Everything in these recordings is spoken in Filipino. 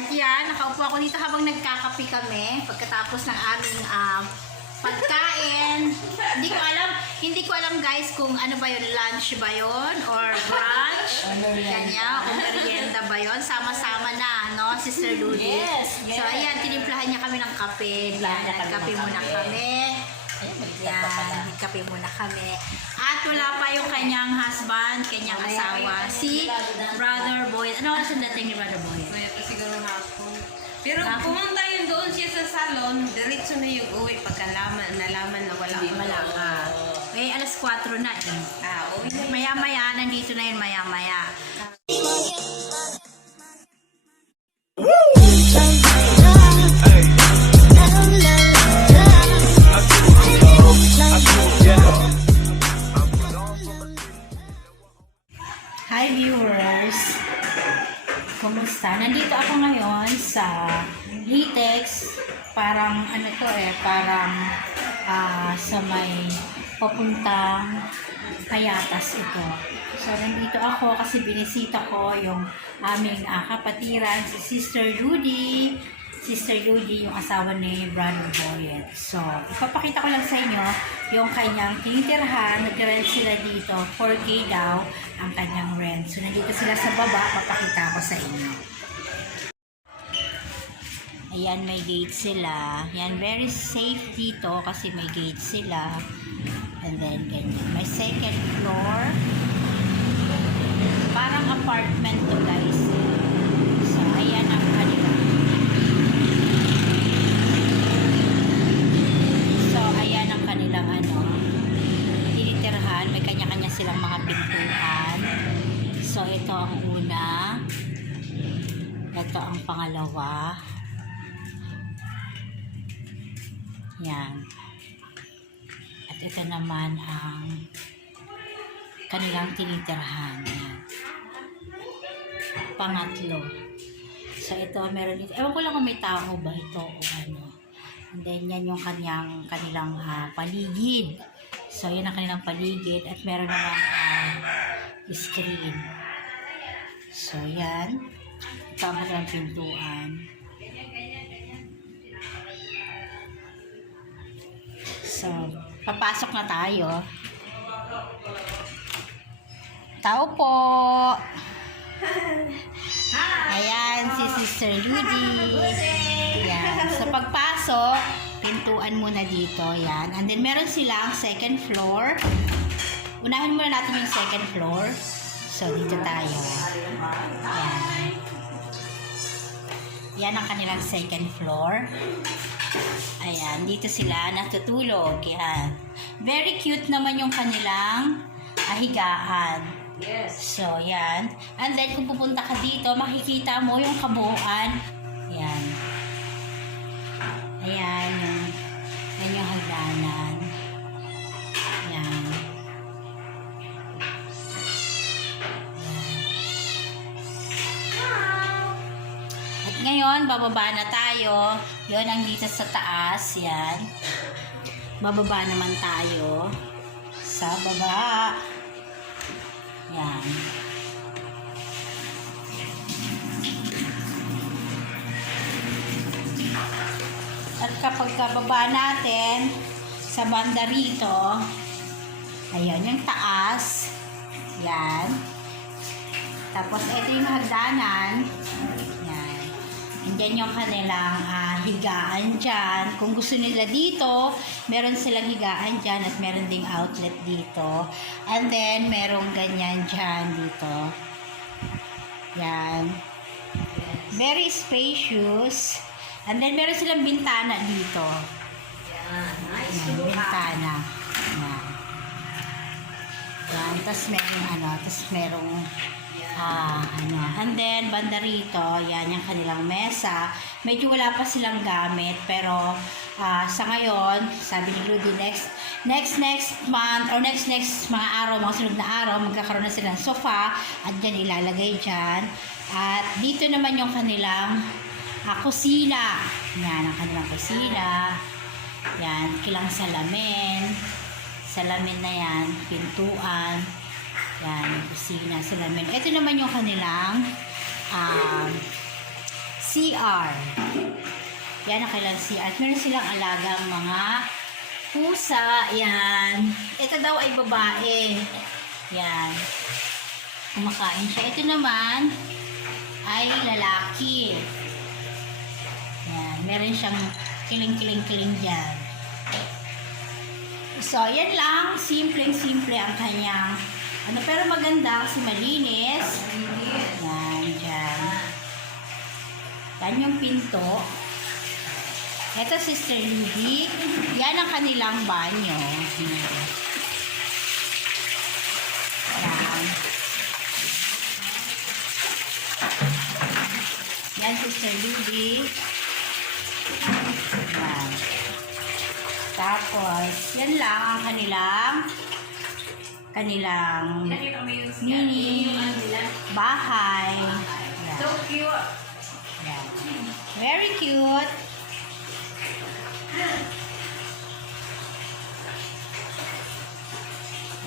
At yan, nakaupo ako dito habang nagkakape kami pagkatapos ng aming um, pagkain. Hindi ko alam, hindi ko alam guys kung ano ba yun, lunch ba yun or brunch. Kanya, o merienda ba yun. Sama-sama na, no, Sister Ludi? Yes, yes. So ayan, tinimplahan niya kami ng kape. Yan, nagkape muna kape. kami. Yan, nagkape muna kami. At wala pa yung kanyang husband, kanyang asawa, si Brother Boy. Ano ang dating ni Brother Boy? Siguro hapon. Pero Hapon? pumunta yun doon siya sa salon, diretso na yung uwi pagkalaman, nalaman na wala Hindi doon. ka. Eh, alas 4 na eh. Ah, uwi na yun. Maya-maya, nandito na yun maya-maya. Ako ngayon sa Litex. Parang ano to eh, parang ah, sa may papuntang Payatas ito. So nandito ako kasi binisita ko yung aming ah, kapatiran, si Sister Rudy. Sister Rudy, yung asawa ni Brother Boyet. So, ipapakita ko lang sa inyo yung kanyang tinitirhan. Nag-rent sila dito. 4K daw ang kanyang rent. So, nandito sila sa baba. Papakita ko sa inyo. Ayan, may gate sila. Yan, very safe dito kasi may gate sila. And then, ganyan. May second floor. Parang apartment to, guys. So, ayan ang kanila. So, ayan ang kanilang ano, tinitirhan. May kanya-kanya silang mga pintuan. So, ito ang una. Ito ang pangalawa. Yan. At ito naman ang kanilang tinitirhan. Yan. Pangatlo. So, ito, meron dito. Ewan ko lang kung may tao ba ito o ano. And then, yan yung kanyang, kanilang ah, paligid. So, yan ang kanilang paligid. At meron naman ah, screen. So, yan. Ito ang kanilang pintuan. Papasok na tayo. Tao po! Ayan, si Sister Judy. Yan. Sa pagpasok, pintuan muna dito. Yan. And then, meron silang second floor. Unahin muna natin yung second floor. So, dito tayo. Yan. Yan ang kanilang second floor. Ayan, dito sila natutulog. Yan. Very cute naman yung kanilang ahigaan. Yes. So, yan. And then, kung pupunta ka dito, makikita mo yung kabuuan. Ngayon, bababa na tayo. Yun ang dito sa taas. Yan. Bababa naman tayo. Sa baba. Yan. At kapag kababa natin sa banda rito, ayan yung taas. Yan. Tapos ito yung hagdanan. Yan. Yung kanilang ah, higaan dyan. Kung gusto nila dito, meron silang higaan dyan at meron ding outlet dito. And then, merong ganyan dyan dito. Yan. Very spacious. And then, meron silang bintana dito. Yan. Nice. Yan, bintana. Yan. Yan. Tapos merong ano, tapos merong ah, ano. And then, banda rito, yan yung kanilang mesa. Medyo wala pa silang gamit, pero ah, sa ngayon, sabi ni Rudy, next, next, next month, or next, next mga araw, mga sunod na araw, magkakaroon na silang sofa, at dyan ilalagay dyan. At dito naman yung kanilang ah, kusina. Yan, ang kanilang kusina. Yan, kilang salamin. Salamin na yan, pintuan. Yan, yung kusina, salamin. Ito naman yung kanilang um, CR. Yan ang kailang CR. Meron silang alagang mga pusa. Yan. Ito daw ay babae. Yan. Kumakain siya. Ito naman ay lalaki. Yan. Meron siyang kiling-kiling-kiling dyan. So, yan lang. Simpleng-simple ang kanyang ano, pero maganda kasi malinis. Yan, dyan. Yan yung pinto. Ito, Sister Lady. Yan ang kanilang banyo. Yan. Yan, Sister Lady. Yan. Tapos, yan lang ang kanilang kanilang mini bahay. So cute. Very cute.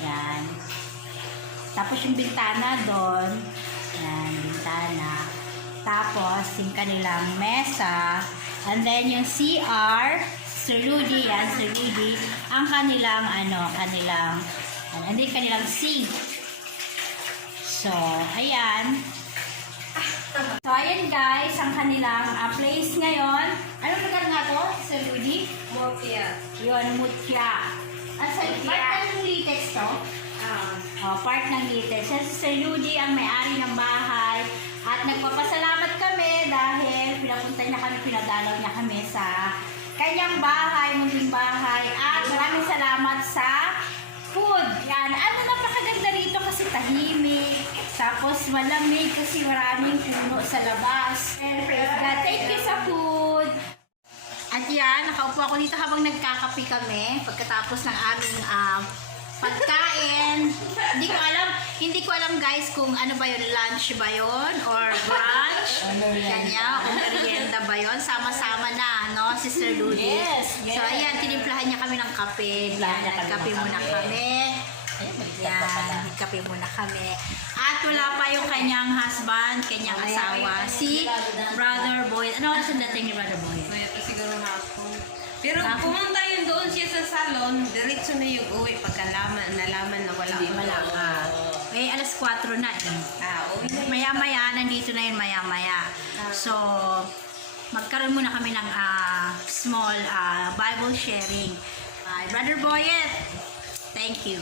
Yan. Tapos yung bintana doon. Yan, bintana. Tapos yung kanilang mesa. And then yung CR, Sir Rudy, yan, Sir Rudy, ang kanilang, ano, kanilang, and then kanilang sink. So, ayan. So, ayan guys, ang kanilang uh, place ngayon. Ano lugar nga to, Sir Rudy? Mopia. Yun, Mutya. At sa part ng Litex to? Ah. Oh, part ng Litex. Siya si Sir Rudy ang may-ari ng bahay. At nagpapasalamat kami dahil pinapunta niya kami, pinadalaw niya kami sa kanyang bahay, munting bahay. At maraming salamat sa food. Yan. Ano napakaganda rito kasi tahimik. Tapos malamig kasi maraming puno sa labas. And. Thank you sa food. At yan, nakaupo ako dito habang nagkakape kami pagkatapos ng aming um, pagkain. hindi ko alam, hindi ko alam guys kung ano ba yun, lunch ba yun or brunch. Kanya, o merienda ba yun. Sama-sama na, no, Sister Ludi. Yes, yes. So ayan, tinimplahan niya kami ng kape. Yan, kape muna kami. Yan, kape muna kami. At wala pa yung kanyang husband, kanyang asawa, si Brother Boy. Ano oras ang dating ni Brother Boy? Pero Hapon? pumunta yun doon siya sa salon, diretso na yung uwi pagkalaman, nalaman na wala Hindi, wala ka. Eh, alas 4 na eh. Ah, uwi na. Maya-maya, nandito na yun maya-maya. So, magkaroon muna kami ng ah, small ah, Bible sharing. Ah, Brother Boyet, thank you.